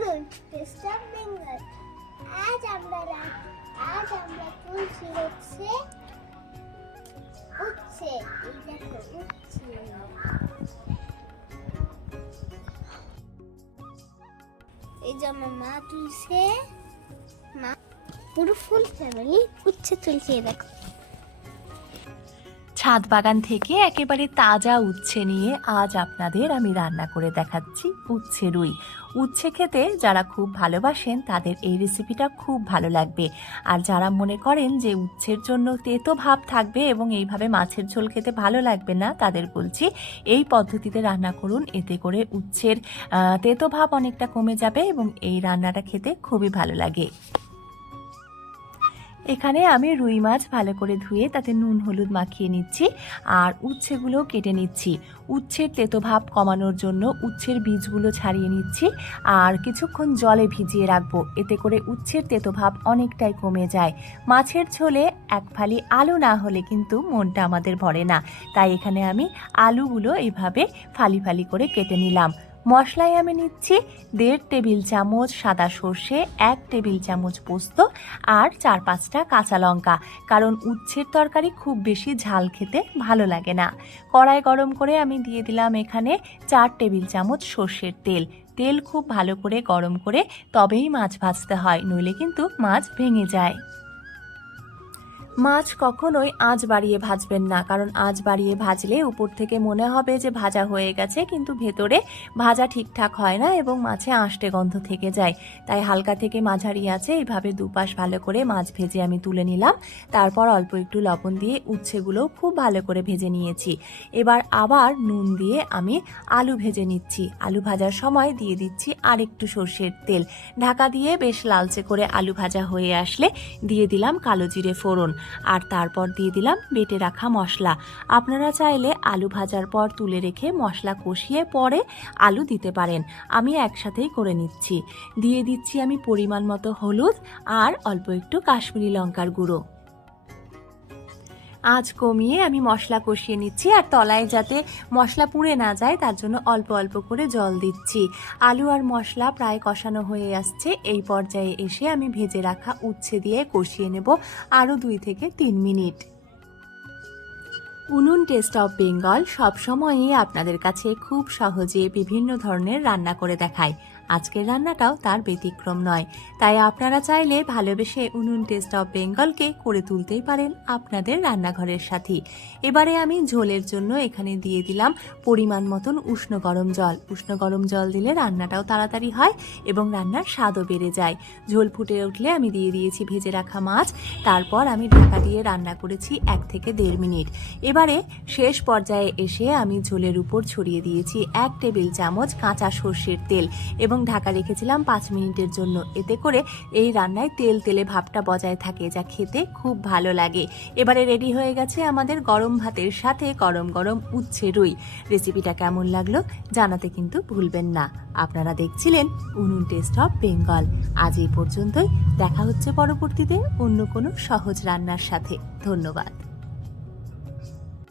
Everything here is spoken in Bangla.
উনুন টেস্টার বেঙ্গল আজ আমরা আজ আমরা তুলছি হচ্ছে উচ্ছে এই দেখো উচ্ছে এই যে আমার মা তুলছে মা পুরো ফুল ফ্যামিলি উচ্ছে তুলছে দেখো ছাদ বাগান থেকে একেবারে তাজা উচ্ছে নিয়ে আজ আপনাদের আমি রান্না করে দেখাচ্ছি উচ্ছে রুই। উচ্ছে খেতে যারা খুব ভালোবাসেন, তাদের এই রেসিপিটা খুব ভালো লাগবে। আর যারা মনে করেন যে উচ্ছের জন্য তেতো ভাব থাকবে এবং এইভাবে মাছের ঝোল খেতে ভালো লাগবে না, তাদের বলছি এই পদ্ধতিতে রান্না করুন, এতে করে উচ্ছের তেতো ভাব অনেকটা কমে যাবে এবং এই রান্নাটা খেতে খুবই ভালো লাগে। এখানে আমি রুই মাছ ভালো করে ধুয়ে তাতে নুন, হলুদ মাখিয়ে নিচ্ছি আর উচ্ছেগুলো কেটে নিচ্ছি। উচ্ছের তেতো ভাব কমানোর জন্য উচ্ছের বীজগুলো ছাড়িয়ে নিচ্ছি আর কিছুক্ষণ জলে ভিজিয়ে রাখব। এতে করে উচ্ছের তেতো ভাব অনেকটাই কমে যায়। মাছের ঝোলে এক ফালি আলু না হলে কিন্তু মনটা আমাদের ভরে না। তাই এখানে আমি আলুগুলো এইভাবে ফালি ফালি করে কেটে নিলাম। মশলায় আমি নিচ্ছি দেড় টেবিল চামচ সাদা সর্ষে, এক টেবিল চামচ পোস্ত আর চার পাঁচটা কাঁচা লঙ্কা। কারণ উচ্ছের তরকারি খুব বেশি ঝাল খেতে ভালো লাগে না। কড়াই গরম করে আমি দিয়ে দিলাম এখানে চার টেবিল চামচ সর্ষের তেল। তেল খুব ভালো করে গরম করে তবেই মাছ ভাজতে হয়, নইলে কিন্তু মাছ ভেঙে যায়। মাছ কখনোই আঁচ বাড়িয়ে ভাজবেন না, কারণ আঁচ বাড়িয়ে ভাজলে উপর থেকে মনে হবে যে ভাজা হয়ে গেছে, কিন্তু ভেতরে ভাজা ঠিকঠাক হয় না এবং মাছে আঁশটে গন্ধ থেকে যায়। তাই হালকা থেকে মাঝারি আছে এইভাবে দুপাশ ভালো করে মাছ ভেজে আমি তুলে নিলাম। তারপর অল্প একটু লবণ দিয়ে উচ্ছেগুলো খুব ভালো করে ভেজে নিয়েছি। এবার আবার নুন দিয়ে আমি আলু ভেজে নিচ্ছি। আলু ভাজার সময় দিয়ে দিচ্ছি আর একটু সর্ষের তেল। ঢাকা দিয়ে বেশ লালচে করে আলু ভাজা হয়ে আসলে দিয়ে দিলাম কালো জিরে ফোড়ন। আর তারপর দিয়ে দিলাম বেটে রাখা মশলা। আপনারা চাইলে আলু ভাজার পর তুলে রেখে মশলা কষিয়ে পরে আলু দিতে পারেন। আমি একসাথেই করে নিচ্ছি। দিয়ে দিচ্ছি আমি পরিমাণ মতো হলুদ আর অল্প একটু কাশ্মীরি লঙ্কার গুঁড়ো। আঁচ কমিয়ে আমি মশলা কষিয়ে নিচ্ছি আর তলায় যাতে মশলা পুড়ে না যায়, তার জন্য অল্প অল্প করে জল দিচ্ছি। আলু আর মশলা প্রায় কষানো হয়ে আসছে। এই পর্যায়ে এসে আমি ভেজে রাখা উচ্ছে দিয়ে কষিয়ে নেব আরও দুই থেকে তিন মিনিট। উনুন টেস্ট অফ বেঙ্গল সবসময়ই আপনাদের কাছে খুব সহজে বিভিন্ন ধরনের রান্না করে দেখায়। আজকের রান্নাটাও তার ব্যতিক্রম নয়। তাই আপনারা চাইলে ভালোবেসে উনুন টেস্ট অফ বেঙ্গলকে করে তুলতেই পারেন আপনাদের রান্নাঘরের সাথে। এবারে আমি ঝোলের জন্য এখানে দিয়ে দিলাম পরিমাণ মতন উষ্ণ গরম জল। উষ্ণ গরম জল দিলে রান্নাটাও তাড়াতাড়ি হয় এবং রান্নার স্বাদও বেড়ে যায়। ঝোল ফুটে উঠলে আমি দিয়ে দিয়েছি ভেজে রাখা মাছ। তারপর আমি ঢাকা দিয়ে রান্না করেছি এক থেকে দেড় মিনিট। এবারে শেষ পর্যায়ে এসে আমি ঝোলের উপর ছড়িয়ে দিয়েছি এক টেবিল চামচ কাঁচা সর্ষের তেল এবং ঢাকা রেখেছিলাম পাঁচ মিনিটের জন্য। এতে করে এই রান্নায় তেল, তেলে ভাবটা বজায় থাকে, যা খেতে খুব ভালো লাগে। এবারে রেডি হয়ে গেছে আমাদের গরম ভাতের সাথে গরম গরম উচ্ছে রুই। রেসিপিটা কেমন লাগল জানাতে কিন্তু ভুলবেন না। আপনারা দেখছিলেন উনুন টেস্ট অফ বেঙ্গল। আজ এই পর্যন্তই। দেখা হচ্ছে পরবর্তীতে অন্য কোনো সহজ রান্নার সাথে। ধন্যবাদ।